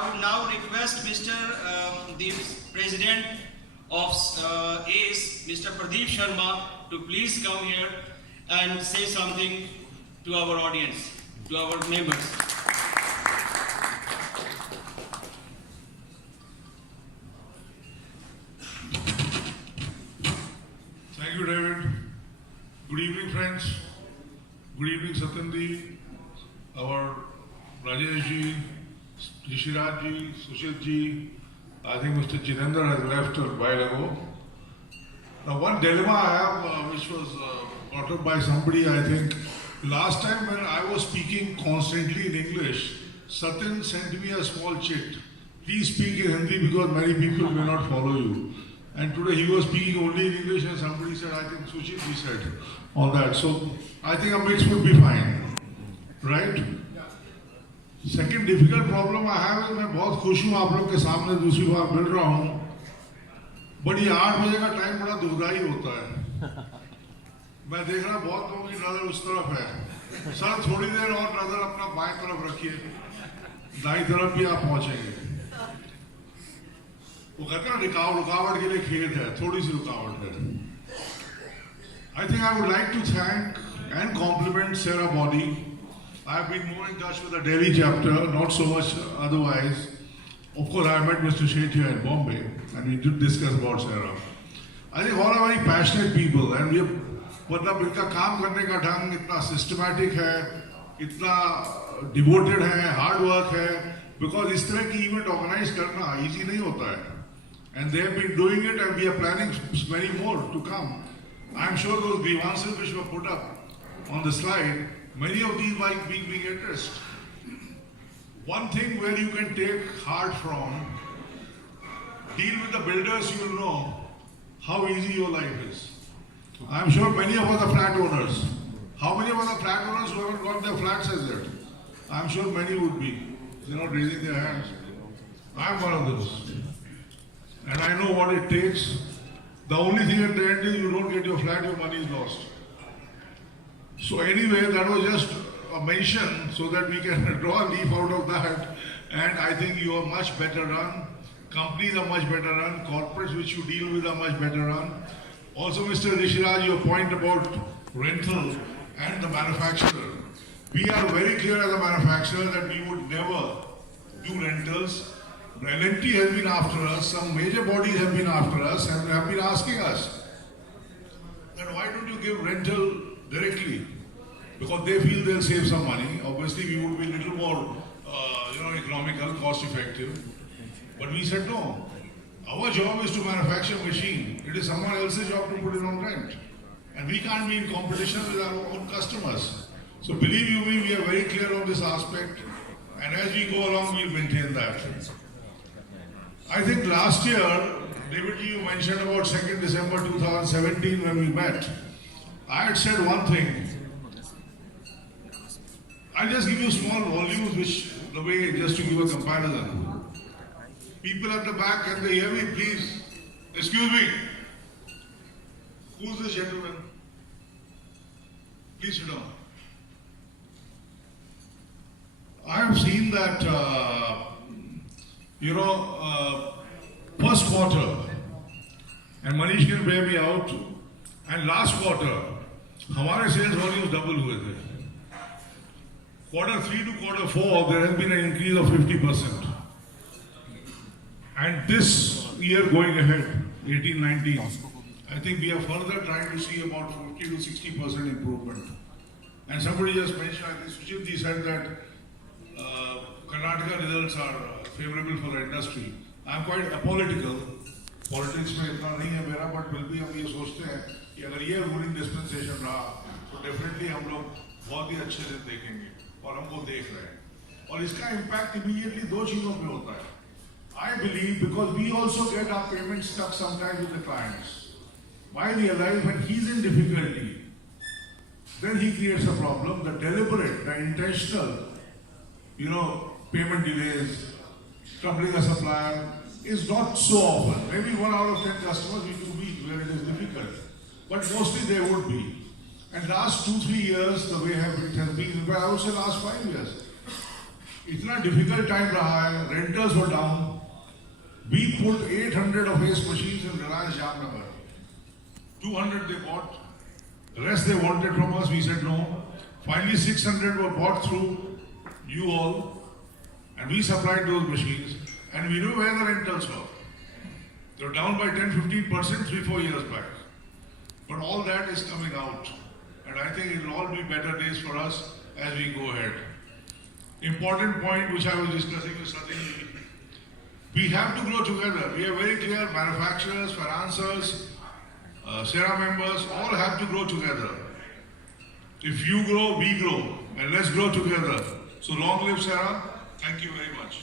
I would now request the President of ACE, Mr. Pradeep Sharma, to please come here and say something to our audience, to our members. Thank you, David. Good evening, friends. Good evening, Satyandi, our Rajesh ji, Rishiraj ji, Sushil ji. I think Mr. Chinendra has left a while ago. Now, one dilemma I have, which was brought up by somebody, I think, last time when I was speaking constantly in English, Satyan sent me a small chit. Please speak in Hindi because many people may not follow you. And today he was speaking only in English and somebody said, I think Sushil ji said all that. So I think a mix would be fine. Right? Second difficult problem I have is मैं बहुत खुश हूँ आप लोग के सामने दूसरी बार मिल रहा हूँ. But ये 8 बजे का टाइम बड़ा दुखदाई होता है. मैं देख रहा बहुत लोगों की नजर उस तरफ है. सर थोड़ी देर और नजर अपना बाएं तरफ रखिए. दाईं तरफ भी आप पहुँचेंगे. वो कहते हैं रुकावट के लिए खेत है. थोड़ी सी रुकावट है. I think I would like to thank and compliment Sarah Body. I have been more in touch with the Delhi chapter, not so much otherwise. Of course, I met Mr. Sheth here in Bombay, and we did discuss about Sarah. I think all are very passionate people, and we मतलब इनका काम करने का ढंग इतना systematic है, इतना devoted है, hard work है, because इस तरह की event organize करना easy नहीं होता है. And they have been doing it, and we are planning many more to come. I am sure those grievances which were put up on the slide, many of these might be being addressed. One thing where you can take heart from, deal with the builders, you will know how easy your life is. I am sure many of us are flat owners. How many of us are flat owners who haven't got their flats as yet? I am sure many would be. They are not raising their hands. I am one of those. And I know what it takes. The only thing at the end is you don't get your flat, your money is lost. So anyway, that was just a mention so that we can draw a leaf out of that. And I think you are much better run. Companies are much better run. Corporates which you deal with are much better run. Also, Mr. Rishiraj, your point about rental and the manufacturer. We are very clear as a manufacturer that we would never do rentals. L&T has been after us, some major bodies have been after us and have been asking us that why don't you give rental directly? Because they feel they'll save some money. Obviously, we would be a little more, economical, cost effective. But we said no. Our job is to manufacture a machine. It is someone else's job to put it on rent. And we can't be in competition with our own customers. So believe you me, we are very clear on this aspect. And as we go along, we'll maintain that. I think last year, David, you mentioned about 2nd December 2017 when we met. I had said one thing. I'll just give you small volumes, which the way just to give a comparison. People at the back, can they hear me, please? Excuse me. Who's this gentleman? Please sit down. I have seen that, first quarter, and Manish can bear me out, and last quarter, हमारे sales volumes double हुए थे. Quarter 3 to quarter 4, there has been an increase of 50%. And this year going ahead, 18-19, I think we are further trying to see about 50 to 60% improvement. And somebody just mentioned, I think Sushil ji said that Karnataka results are favorable for the industry. I am quite apolitical. Politics में इतना नहीं है मेरा, but फिर भी हम ये सोचते हैं कि अगर ये रूलिंग डिस्पेंसेशन रहा, तो डेफिनेटली हम लोग बहुत ही अच्छे से देखेंगे और हमको देख रहे हैं. और इसका इम्पैक्ट इमीडिएटली दो चीजों पे होता है. I believe because we also get our payments stuck sometimes with the clients. Why realize when he's in difficulty, then he creates a problem. The deliberate, the intentional, payment delays, troubling a supplier is not so often. Maybe 1 out of 10 customers we do meet where it is difficult, but mostly they would be. And last 2-3 years, the way it has been, I would say last 5 years, इतना difficult time रहा है, renters were down. We put 800 of his machines in Reliance Jamnagar. 200 they bought. The rest they wanted from us, we said no. Finally 600 were bought through you all. And we supplied those machines. And we knew where the rentals were. They were down by 10-15% 3-4 years back. But all that is coming out. And I think it will all be better days for us as we go ahead. Important point which I was discussing with Satish. We have to grow together. We are very clear, manufacturers, financiers, SERA members, all have to grow together. If you grow, we grow. And let's grow together. So long live SERA. Thank you very much.